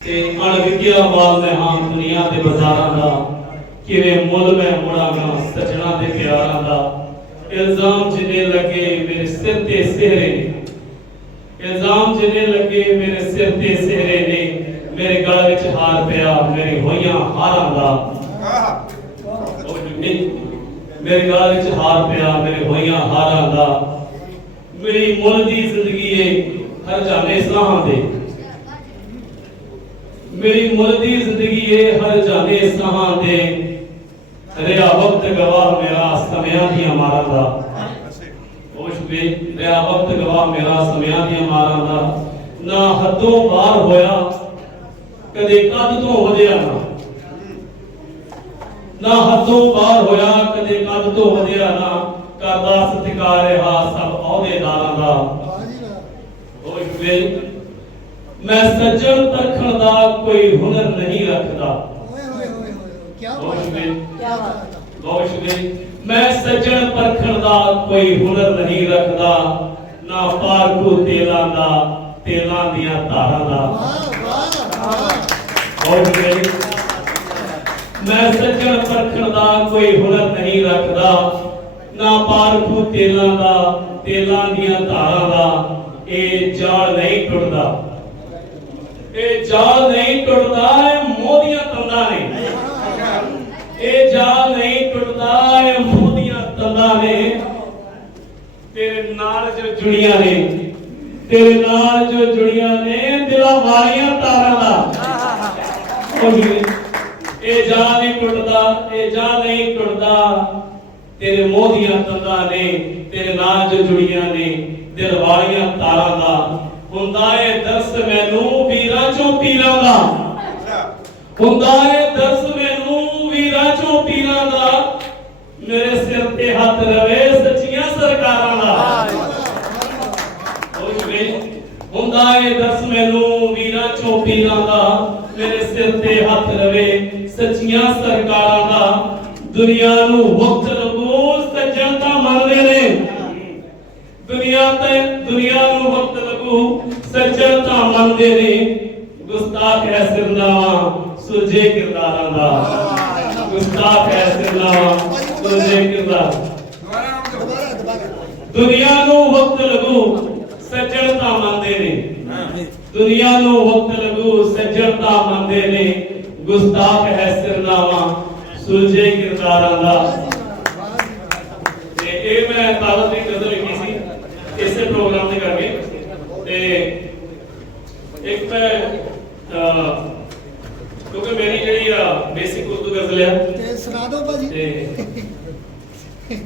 ਤੇ ਅਣਵਿਕਿਆ ਵਾਲ ਨੇ ਹਾਂ ਦੁਨੀਆ ਦੇ ਬਾਜ਼ਾਰਾਂ ਦਾ, ਕਿਵੇਂ ਮੁੱਲ ਮੈਂ ਮੁੜਾਂਗਾ ਸਜਣਾ ਦੇ ਪਿਆਰਾਂ ਦਾ। ਇਲਜ਼ਾਮ ਜਿਨੇ ਲੱਗੇ ਮੇਰੇ ਸਿਰ ਤੇ ਸਿਹਰੇ ਇਲਜ਼ਾਮ ਜਿਨੇ ਲੱਗੇ ਮੇਰੇ ਸਿਰ ਤੇ ਸਿਹਰੇ ਨੇ, ਮੇਰੇ ਗਲ ਵਿੱਚ ਹਾਰ ਪਿਆ ਮੇਰੀ ਹੋਈਆਂ ਹਾਰਾਂ ਦਾ। ਮੇਰੇ ਗਲ ਵਿੱਚ ਹਾਰ ਪਿਆ ਮੇਰੇ ਹੋਈਆਂ ਹਾਰਾਂ ਦਾ। ਮੇਰੀ ਮੁੱਲ ਦੀ ਜ਼ਿੰਦਗੀ ਏ ਹਰ ਜਾਣੇ ਸਲਾਹਾਂ ਦੇ। میری مولدی زندگی ہے، ہر جانے سہاں دے۔ ریا وقت گواہ، میرا سمیاں دی ہمارا دا۔ ہوش میں ریا وقت گواہ، میرا سمیاں دی ہمارا دا۔ نہ حدوں بار ہویا، کدے قد تو ہو دیا نہ۔ نہ حدوں بار ہویا، کدے قد تو ہو دیا نہ۔ کردا ستکار ہا، سب عہدے داراں دا۔ ہوش میں ਮੈਂ ਸੱਜਣ ਪਰਖਣ ਦਾ ਕੋਈ ਹੁਨਰ ਨਹੀਂ ਰੱਖਦਾ। ਹੋਸ਼ ਵੇ ਹੋਸ਼ ਵੇ ਮੈਂ ਸੱਜਣ ਪਰਖਣ ਦਾ ਕੋਈ ਹੁਨਰ ਨਹੀਂ ਰੱਖਦਾ ਨਾ ਪਾਰਖੂ ਤੇਲਾਂ ਦਾ ਤੇਲਾਂ ਦੀਆਂ ਧਾਰਾਂ ਦਾ। ਹੋਸ਼ ਵੇ ਮੈਂ ਸੱਜਣ ਪਰਖਣ ਦਾ ਕੋਈ ਹੁਨਰ ਨਹੀਂ ਰੱਖਦਾ ਨਾ ਪਾਰਖੂ ਤੇਲਾਂ ਦਾ ਤੇਲਾਂ ਦੀਆਂ ਧਾਰਾਂ ਦਾ ਇਹ ਜਾਲ ਨਹੀਂ ਟੁੱਟਦਾ। ਇਹ ਜਾਲ ਨਹੀਂ ਟੁੱਟਦਾ, ਇਹ ਮੋਹ ਦੀਆਂ ਨੇ। ਇਹ ਜਾਲ ਨਹੀਂ ਟੁੱਟਦਾ, ਇਹ ਮੋਹ ਦੀਆਂ ਨੇ। ਤੇਰੇ ਨਾਲ ਜੋ ਜੁੜੀਆਂ ਨੇ, ਤੇਰੇ ਨਾਲ ਜੋ ਜੁੜੀਆਂ ਨੇ, ਦਿਲਾਂ ਵਾਲੀਆਂ ਤਾਰਾਂ ਦਾ। ਇਹ ਜਾ ਨਹੀਂ ਟੁੱਟਦਾ, ਇਹ ਜਾ ਨਹੀਂ ਟੁੱਟਦਾ, ਤੇਰੇ ਮੋਹ ਦੀਆਂ ਨੇ, ਤੇਰੇ ਨਾਲ ਜੋ ਜੁੜੀਆਂ ਨੇ, ਦਿਲ ਵਾਲੀਆਂ ਤਾਰਾਂ ਦਾ। ਹੁੰਦਾ ਏ ਦਰਸ ਮੈਨੂੰ ਵੀਰਾਂ ਚੋਂ ਪੀਰਾਂ ਦਾ ਹੁੰਦਾ ਏ ਦਰਸ ਮੈਨੂੰ ਵੀਰਾਂ ਚੋਂ ਪੀਰਾਂ ਦਾ ਮੇਰੇ ਸਿਰ ਤੇ ਹੱਥ ਰਵੇ ਸੱਚੀਆਂ ਸਰਕਾਰਾਂ ਦਾ। ਹੁੰਦਾ ਏ ਦਸ ਮੈਨੂੰ ਵੀਰਾਂ ਚੋਂ ਪੀਰਾਂ ਦਾ ਮੇਰੇ ਸਿਰ ਤੇ ਹੱਥ ਰਵੇ ਸੱਚੀਆਂ ਸਰਕਾਰਾਂ ਦਾ। ਦੁਨੀਆ ਨੂੰ ਵਕਤ ਲੱਗੂ ਸੱਜਣ ਤਾਂ ਮੰਨਦੇ ਨੇ। ਦੁਨੀਆ ਤੇ ਦੁਨੀਆ ਨੂੰ ਵਕਤ ਲੱਗੂ ਸੱਜਣ ਤਾਂ ਮੰਨਦੇ ਨੇ। گستاخ ہے سرنا سجے کردار دا گستاخ ہے سرنا سجے کردار۔ دنیا نو وقت لگو سجڑتا ماندے نے۔ دنیا نو وقت لگو سجڑتا ماندے نے۔ گستاخ ہے سرنا سجے کردار دا اے میں تعلق کی قدر کی سی، اسے پروگرام دے کر کے۔ ایک ਕਿਉਂਕਿ ਮੇਰੀ ਜਿਹੜੀ ਆ ਬੇਸਿਕ ਉਰਦੂ ਗਜ਼ਲ ਆ। ਤੇ ਸੁਣਾ ਦਿਓ ਭਾਜੀ। ਤੇ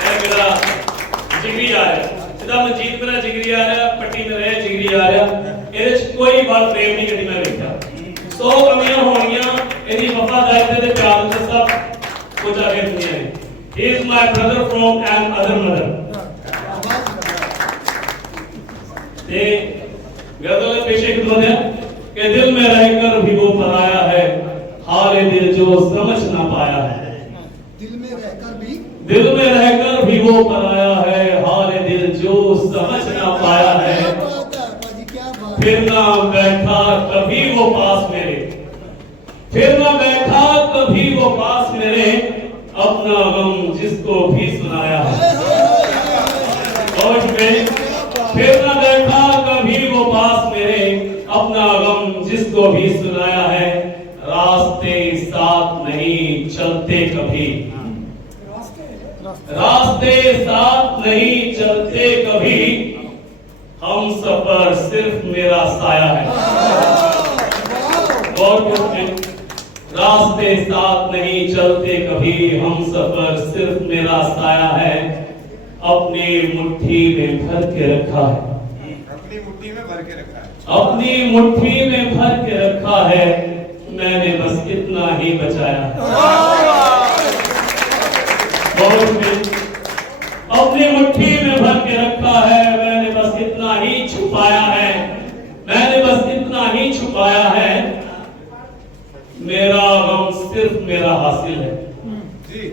ਇਹ ਮੇਰਾ ਜਿਗਰੀ ਆ ਰਿਹਾ ਜਿਹਦਾ ਮਨਜੀਤ ਮੇਰਾ ਜਿਗਰੀ ਆ ਰਿਹਾ ਪੱਟੀ ਮੇਰਾ ਇਹ ਜਿਗਰੀ ਆ ਰਿਹਾ ਇਹਦੇ ਚ ਕੋਈ ਵੱਲ ਪ੍ਰੇਮ ਨਹੀਂ ਕਦੀ ਮੈਂ ਵੇਖਿਆ। ਸੋ ਕਮੀਆਂ ਹੋਣੀਆਂ any Baba died, the Chalasasa Kucharethnian. He is my brother from an other mother. They غزل پیشے خدمت ہے کہ دل میں رہ کر بھی وہ پرایا ہے حال دل جو سمجھ نہ پایا ہے دل میں رہ کر بھی دل میں رہ کر بھی وہ پرایا ہے حال دل جو سمجھ نہ پایا ہے پھر نہ کو بھی سنایا۔ اور میں پھر نہ دیکھا کبھی وہ پاس میرے، اپنا غم جس کو بھی سنایا ہے، راستے ساتھ نہیں چلتے کبھی۔ راستے ساتھ نہیں چلتے کبھی، ہم سفر صرف میرا سایہ ہے۔ اور کچھ راستے ساتھ نہیں چلتے کبھی ہم سفر صرف میرا سایہ ہے اپنی مٹھی میں بھر کے رکھا ہے۔ اپنی مٹھی میں بھر کے رکھا ہے۔ میں نے بس اتنا ہی بچایا۔ بہت اپنی مٹھی میں بھر کے رکھا ہے حاصل ہے۔ جی۔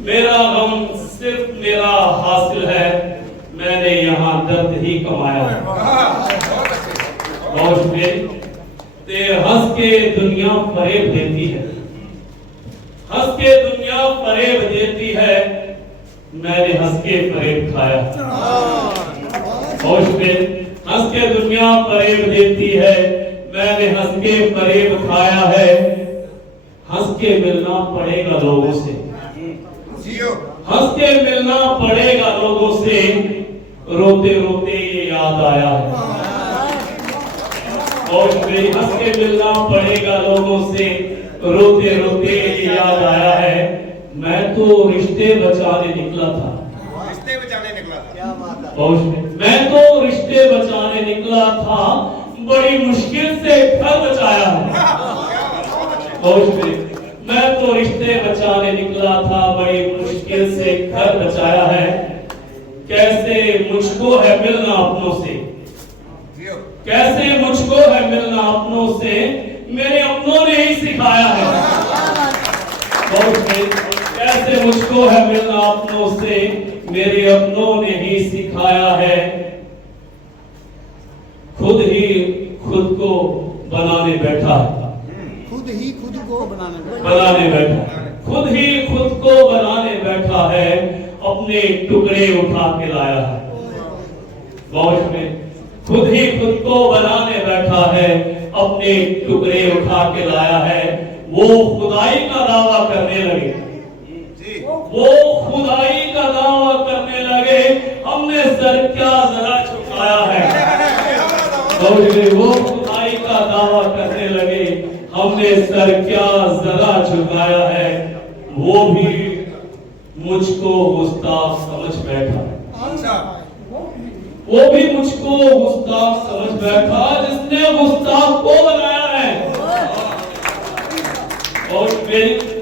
میرا غم صرف میرا حاصل ہے۔ میں نے یہاں درد ہی کمایا ہے۔ تے ہس کے دنیا فریب دیتی ہے۔ ہس کے دنیا فریب دیتی ہے۔ میں نے ہس کے فریب کھایا۔ ہوش میں ہس کے دنیا فریب دیتی ہے۔ میں نے ہس کے فریب کھایا ہے۔ ہنس کے ملنا پڑے گا لوگوں سے۔ ہنس کے ملنا پڑے گا لوگوں سے۔ روتے روتے یہ یاد آیا ہے۔ اور ہنس کے ملنا پڑے گا لوگوں سے۔ روتے روتے یہ یاد آیا ہے۔ میں تو رشتے بچانے نکلا تھا۔ میں تو رشتے بچانے نکلا تھا۔ بڑی مشکل سے پھر بچایا ہوں ہوش میں میں تو رشتے بچانے نکلا تھا بڑی مشکل سے گھر بچایا ہے کیسے مجھ کو ہے ملنا اپنوں سے کیسے مجھ کو ہے ملنا اپنوں سے میرے اپنوں نے ہی سکھایا ہے کیسے مجھ کو ہے ملنا اپنوں سے میرے اپنوں نے ہی سکھایا ہے خود ہی خود کو بنانے بیٹھا ہے بنانے بیٹھا۔ خود ہی خود کو بنانے بیٹھا ہے اپنے ٹکڑے اٹھا کے لایا ہے۔ بوش میں خود ہی خود کو بنانے بیٹھا ہے اپنے ٹکڑے اٹھا کے لایا ہے۔ وہ خدائی کا دعویٰ کرنے لگے۔ جی۔ وہ خدائی کا دعویٰ کرنے لگے ہم نے سر کیا ذرا چھپایا ہے۔ چھلکایا ہے، وہ بھی مجھ کو گستاخ سمجھ بیٹھا۔ وہ بھی مجھ کو گستاخ سمجھ بیٹھا، جس نے گستاخ کو بنایا ہے۔ اور میری